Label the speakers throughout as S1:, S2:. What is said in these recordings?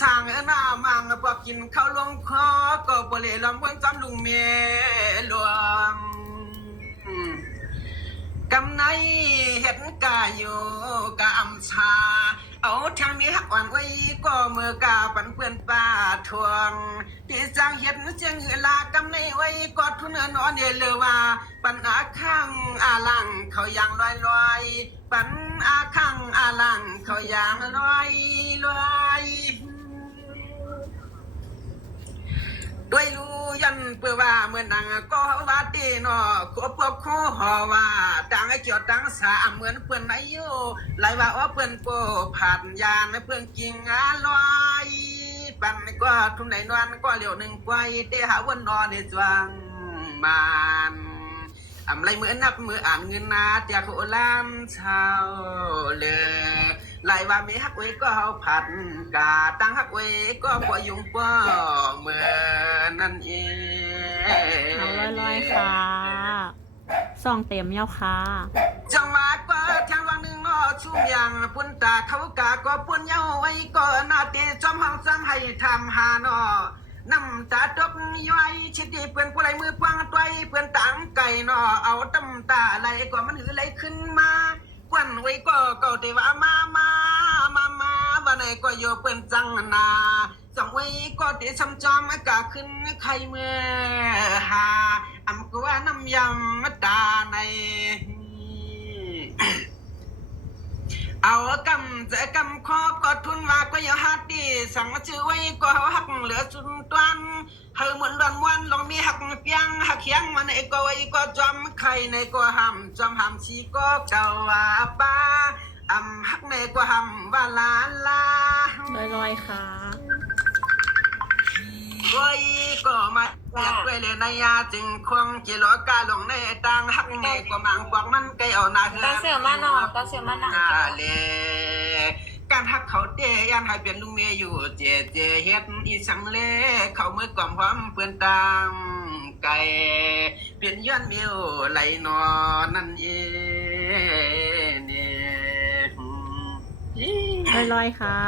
S1: สร้างเอหน้ามังพอกินข้าวลงคอก็บ่เลยลำบนจำลุงเมหลวงกำในเห็นกาอยู่กะอำชา เอาทางนี้หักอ่อนไว้ก็มือกาปันเปื้อนป้าทวงที่จังเห็นเจียงเวลากำในไว้ก็ทุนเอนอนเยเลว่า ปัญหาข้างอาลังเขายังลอยลอยปัญหาข้างอาลังเขายังลอยลอย ด้วยรู้ยันเปื่อว่าเมื่อนังก็ว่าตีนอขวบพวกคู่หอว่าต่างไอเกี่ยวต่างสาเหมือนเปื่อนอายุไหลว่าว่าเปื่อนโปผ่านยานเปื่อนกิ่งอาลอยปันก็ทุ่มไหนนวลก็เหลียวหนึ่งกวยเตหาวันนอนในจวงมานอำไรเหมือนนับมืออ่านเงินนาเตียโคลามเช้าเลย ไหลว่ามีฮักไว้ก็เอาผัดกาตั้งฮักไว้ก็ปล่อยยุงป้อเมื่อนั่นเอง
S2: เอาลอยๆค่ะซองเต็มเย้าค่ะ
S1: จังหวัดเปิดทางวังหนึ่งนอชุ่มยังปุ่นตาเขากาก็ปุ่นเย้าไว้ก็นาเตจอมห้องซ้ำให้ทำหานอน้ำตาตกย้อยชิดดีเพื่อนผู้ไรมือพวางตัวเพื่อนต่างไก่นอเอาตำตาไหลก็มันหือไหลขึ้นมา วันไว้ก็เก่าเทว่ามามามามาวันไหนก็โยเพื่อนจังนาจังไว้ก็เตช้ำจอมกาขึ้นใครเมื่อหาอำกัวน้ำยำตาในเอากำจะกำคอก็ทุนว่าก็อย่าฮัดดีสั่งมาชื่อไว้ก็หักเหลือจุนตวนเฮาเหมือนดอนวันลองมีหักเปียง เขียงมันไอ้ก็ไว้ก็จอมใครในก็ห้ำจอมห้ำชีก็เก่าว่าป้าอำหักในก็ห้ำว่าลาลา
S2: ลอยๆค่ะ
S1: โอ้ยก็มาเรียกด้วยเลยนายาจึงควงกิโลกาลงในตังหักในก็มังพวกมันไกเอาหน้าเฮื
S3: ตาเสือมาหนอตาเสือมาหนัง
S1: กาเลการหักเขาเตยันให้เป็นลุงเมยอยู่เจเจเฮ็ดอีสังเลเขามือกล่อมพร้อมเพื่อนตาม ไก่เปลี่ยนย้อนมิวไหลนอนั่นเองเนี่ย
S2: ลอยๆค่ะ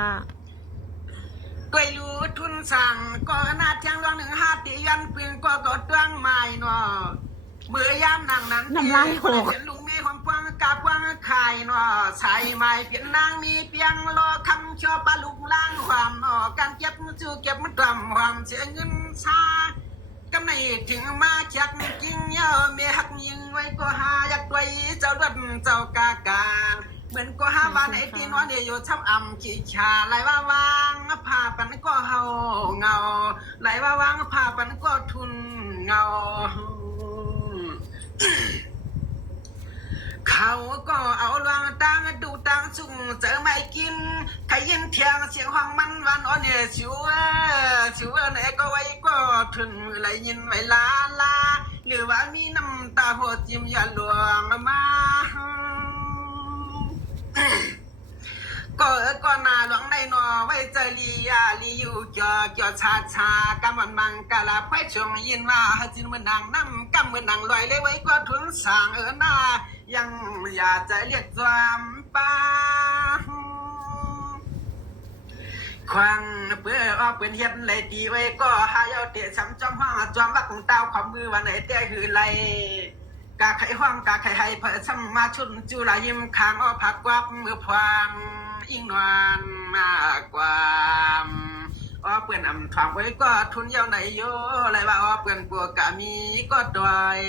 S1: กวยรู้ทุนสั่งก็นาเทียงรองหนึ่งห้าตียันปืนก็กดตั้งไม้นอเมื่อยามนางนั้น
S2: น้ำลายหก
S1: เป็นลุงเมย์ความกว้างกาบกว้างขายนอใส่ไม้เปลี่ยนนางมีเพียงรอคำชอบปลาลุกล้างความนอการเก็บจูเก็บมันกล่ำความเสียเงินชา กำในถึงมาจักกิงเยอะเมียหักยิงไว้ก็หาอยากไว้เจ้าดันเจ้ากากาเหมือนก็ห้าวันไอ้ตีนอนเดียวช้ำอ่ำขี้ชาไหลว่าวางผ้าปันก็เฮาเงาไหลว่าวางผ้าปันก็ทุนเงาเขาก็เอาลวงตังดูตังสุ่งเจอไม่กิน ใครยินเทียงเสียงห้องมันวันอ่อนเนี่ยชัวชัวไหนก็ไว้ก็ทุนไหลยินไว้ลาลาหรือว่ามีน้ำตาหัวจิมอย่าหลวงมาก็ก็นาหลวงในนอไว้ใจลียาลีอยู่เกี่ยวเกี่ยวชาชากำมันมังกะลาไพ่ชงยินว่าจินมันนางน้ำกำมันนางลอยเลยไว้ก็ทุนสางเออหน้ายังอยากจะเรียกจ้า ควังเพื่อออกเป็นเฮ็ดไรตีไว้ก็หายเอาเตะช้ำจอมห้องจอมวักของเต้าความมือวันไหนเตะคือไรกาไข่ห้องกาไข่ไห้เพื่อซ้ำมาชุนจุลายิ้มคางอ้อผักวักมือพวางอิงนวลมากกว่าอ้อเปื่อนอำถามไว้ก็ทุนเย้าไหนโยอะไรว่าอ้อเปื่อนกลัวกะมีก็ดอย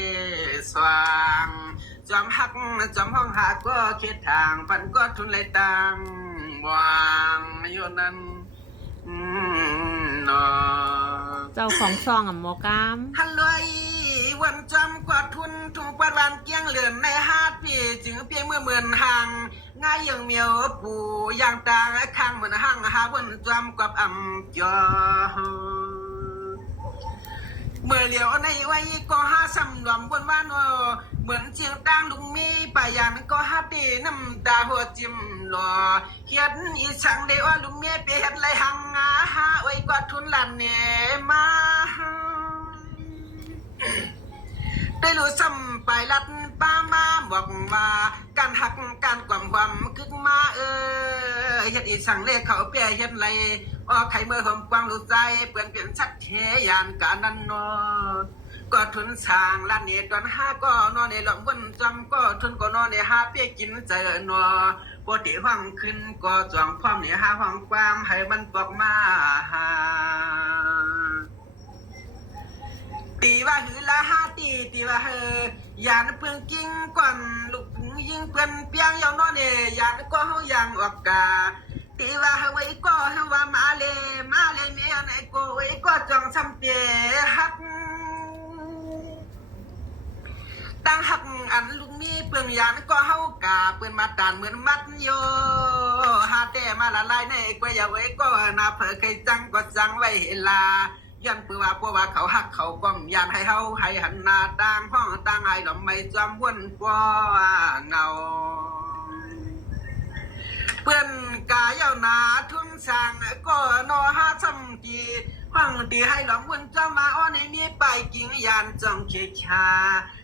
S1: สว่างจอมหักจอมห้องหาก็คิดทางปันก็ทุนเลยตังวางโยนั้น เนอ
S2: เจ้าของซองอะโมกาม
S1: ฮัลโหลวันจำกว่าทุนถูกประวันเกี้ยงเหลือนในฮาดพี่จึงเพียงเมื่อเหมือนห่างง่ายยังเมียวปู่อย่างต่างข้างเหมือนห่างหาวันจำกับอ่ำจอเมื่อเหลียวในไว้ก็หาสำรวมบนว่านอ เหมือนเจียงต่างลุงมีปายันก็หาตีน้ำตาหัวจิ้มหลอเฮ็ดอีสังเดว่าลุงเมียไปเฮ็ดไรหังอาหาไว้กว่าทุนหลันเนี่ยมาได้รู้ซ้ำไปลัดป้ามาบอกว่าการหักการความความคึกมาเอ้ยเฮ็ดอีสังเลขเขาเปียเฮ็ดไรออกไข่เมื่อหอมกวางลูกใจเปื่อนเปลี่ยนชัดเทยานกานันนอ ก็ทุนสางล้านเนตอนห้าก็นอนในหลอมวนจำก็ทุนก็นอนในห้าเปียกินเจอนอปกติห้องขึ้นก็จองพร้อมในห้าห้องความให้มันปอกมาตีว่าหือละห้าตีตีว่าเฮอยานเพื่อนกิ้งก่อนลูกยิงเพื่อนเปียงยาวนอนเนี่ยยานก็เฮายังออกกาตีว่าเฮาไว้ก็เฮาว่ามาเลมาเลเมียไหนก็ไว้ก็จองซ้ำเตฮัก ตั้งหักอันลุงนี้เปลืองยานก็เฮากาเปืนมาตานเหมือนมัดโยหาแต่มาละลายในกว่าอย่าไว้ก็นาเผอเคยจังก็จังไว้เฮลายันปือว่าเพราะว่าเขาหักเขาก้มยานให้เฮาให้หันหน้าต่างห้องต่างไอ้หลอมไม่จำวนกว่าเงาเปื้อนกายเยาหนาทุ่นสร้างก็นอหาซ้ำตีห้องตีให้หลอมวนจะมาอ้อนให้มีไปกิ่งยานจองเชชา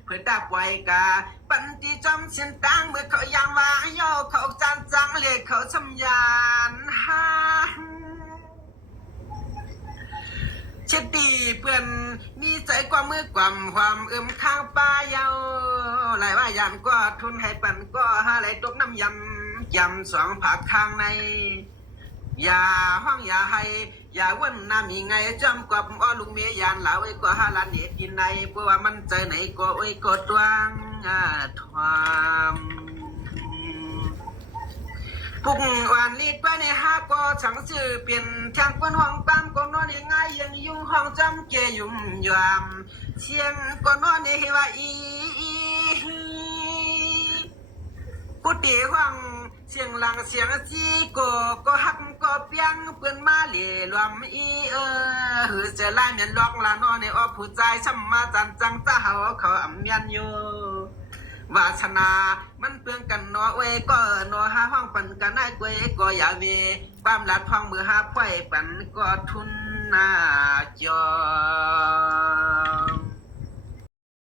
S1: เพื่อตาปล่อยกาปันติจอมเส้นต่างเมื่อเขายางว่าโยเขาจานจังเลขเขาชำยานฮาเช็ดดีเพื่อนมีใจกว่ามือกว่าความเอิมข้างป้าเยาหลายว่ายานก็ทุนให้ปันก็หาไหลตกน้ำยำยำสองผักข้างใน อย่าห้องอย่าให้อย่าวันน้ำมีไงจำกับอ้อลุงเมียยานหลาไอ้ก็หาลานเนียกินในเพราะว่ามันใจไหนก็ไอ้ก็ตวงอาทวามปุกวานลีดไปในห้าก็ฉังชื่อเปลี่ยนทางก้นห้องปั๊มก็นอนง่ายยังยุ่งห้องจำเกยุ่มยามเชียงก็นอนในว่าอีกุฏิห้อง เสียงหลังเสียงจีโกก็หักก็เปียงเปือนมาเหล่รวมอีเออหือจะไล่เมียนล็อกลานอนในออผู้ใจช้ำมาจันจังตาเฮาเขาอำเมียนอยู่วาสนา มันเปืองกันนาะเวยก็นาะหาห้องปันกันได้กวยก็อย่าเวความลัดห้องมือหาไฟปันก็ทุนหน้าจอ